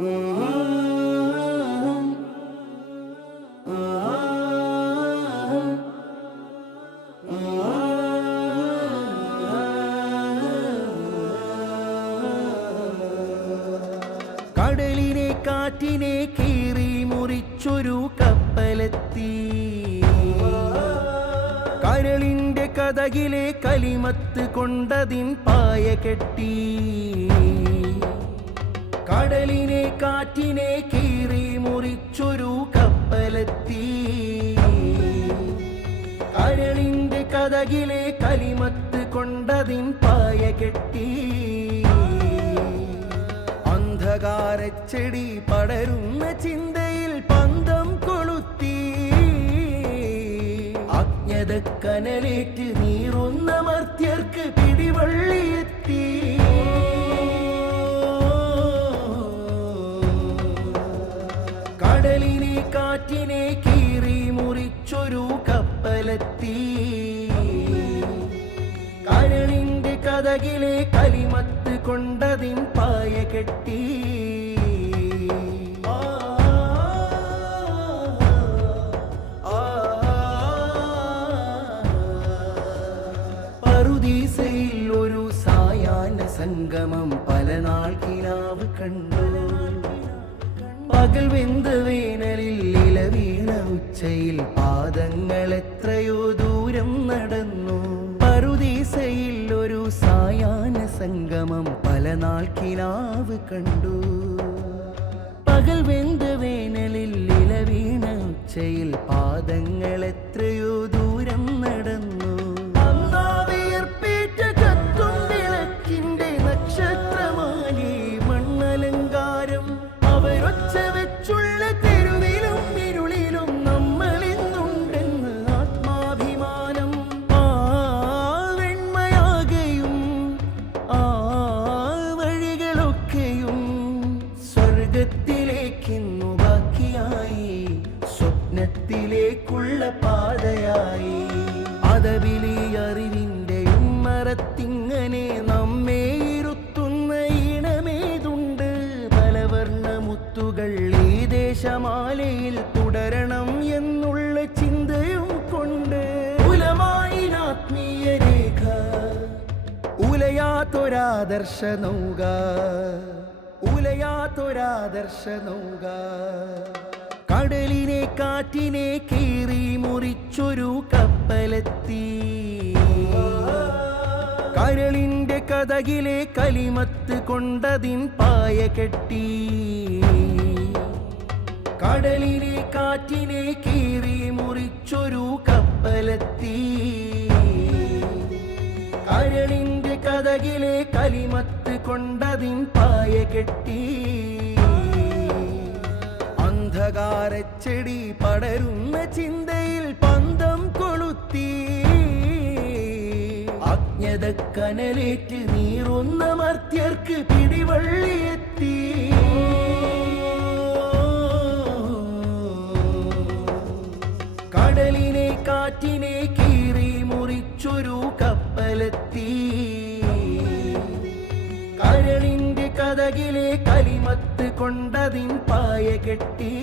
കടലിനെ കാറ്റിനെ കീറി മുറിച്ചൊരു കപ്പലെത്തി. കരളിന്റെ കതകിലെ കലിമത്ത് കൊണ്ടതിൻ പായ കെട്ടി. കടലിനെ കാറ്റിനെ കീറി മുറിച്ചൊരു കപ്പലെത്തി. കരളിന്റെ കതകിലെ കലിമത്ത് കൊണ്ടതിൻ പായ കെട്ടി. അന്ധകാരച്ചെടി പടരുന്ന ചിന്തയിൽ പന്തം കൊളുത്തി. അജ്ഞതക്കനലേറ്റ് നീറുന്ന മർത്യർക്ക് പിടിവള്ളിയെത്തി. കടലിനെ കാറ്റിനെ കീറി മുറിച്ചൊരു കപ്പലെത്തി. കരളിന്റെ കതകിലെ കലിമത്ത് കൊണ്ടതിൻ പായ കെട്ടി. പറുദീസയിൽ ഒരു സായാഹ്ന സംഗമം പല നാൾ കിനാവ് കണ്ടു. പകൽ വെന്ത വേനലിൽ ഇല വീണ ഉച്ചയിൽ പാദങ്ങൾ എത്രയോ ദൂരം നടന്നു. പറുദീസയിൽ ഒരു സായാഹ്ന സംഗമം പല നാൾ കിനാവ് കണ്ടു. പകൽ വെന്ത വേനലിൽ ഇല വീണ ഉച്ചയിൽ പാദങ്ങൾ എത്രയോ ദൂരം നടന്നു. വിയർപ്പേറ്റ കത്തും വിളക്കിന്റെ നക്ഷത്രമാലി മണ്ണലങ്കാരം അവരൊച്ച വെച്ചുള്ള തെരുവിലും ഇരുളിലും നമ്മളിന്നുണ്ടെന്ന് ആത്മാഭിമാനം. ആ വെണ്മയാകയും ആ വഴികളൊക്കെയും സ്വർഗത്തിലേക്കിന്നു ബാക്കിയായി. സ്വപ്നത്തിലേക്കുള്ള പാതയായി. അതവിലി അറിവിന്റെ ഉമ്മറത്തിങ്ങനെ നമ്മെ ഇരുത്തുന്ന ഈണമേതുണ്ട്. പലവർണ്ണ മുത്തുകൾ ഈ ദേശമാലയിൽ തുടരണം എന്നുള്ള ചിന്തയും കൊണ്ട് ഉലമായിൽ ആത്മീയ രേഖ ഉലയാത്തൊരാദർശ നൗക. ഉലയാത്തൊരാദർശ നൗക. കടലിനെ കാറ്റിനെ കീറി മുറിച്ചൊരു കപ്പലെത്തി. കരളിന്റെ കതകിലെ കലിമത്ത് കൊണ്ടതിൻ പായ കെട്ടി. കടലിനെ കാറ്റിനെ കീറി മുറിച്ചൊരു കപ്പലെത്തി. കരളിന്റെ കതകിലെ കലിമത്ത് കൊണ്ടതിൻ പായ കെട്ടി. അന്ധകാരച്ചെടി പടരുന്ന ചിന്തയിൽ പന്തം കൊളുത്തി. അജ്ഞതക്കനലേറ്റ് നീറുന്ന മർത്യർക്ക് പിടിവള്ളിയെത്തി. കടലിനെ കാറ്റിനെ കീറി മുറിച്ചൊരു കപ്പലെത്തി. കരളിന്റെ കതകിലെ കലിമത്ത് കൊണ്ടതിൻ പായ കെട്ടി.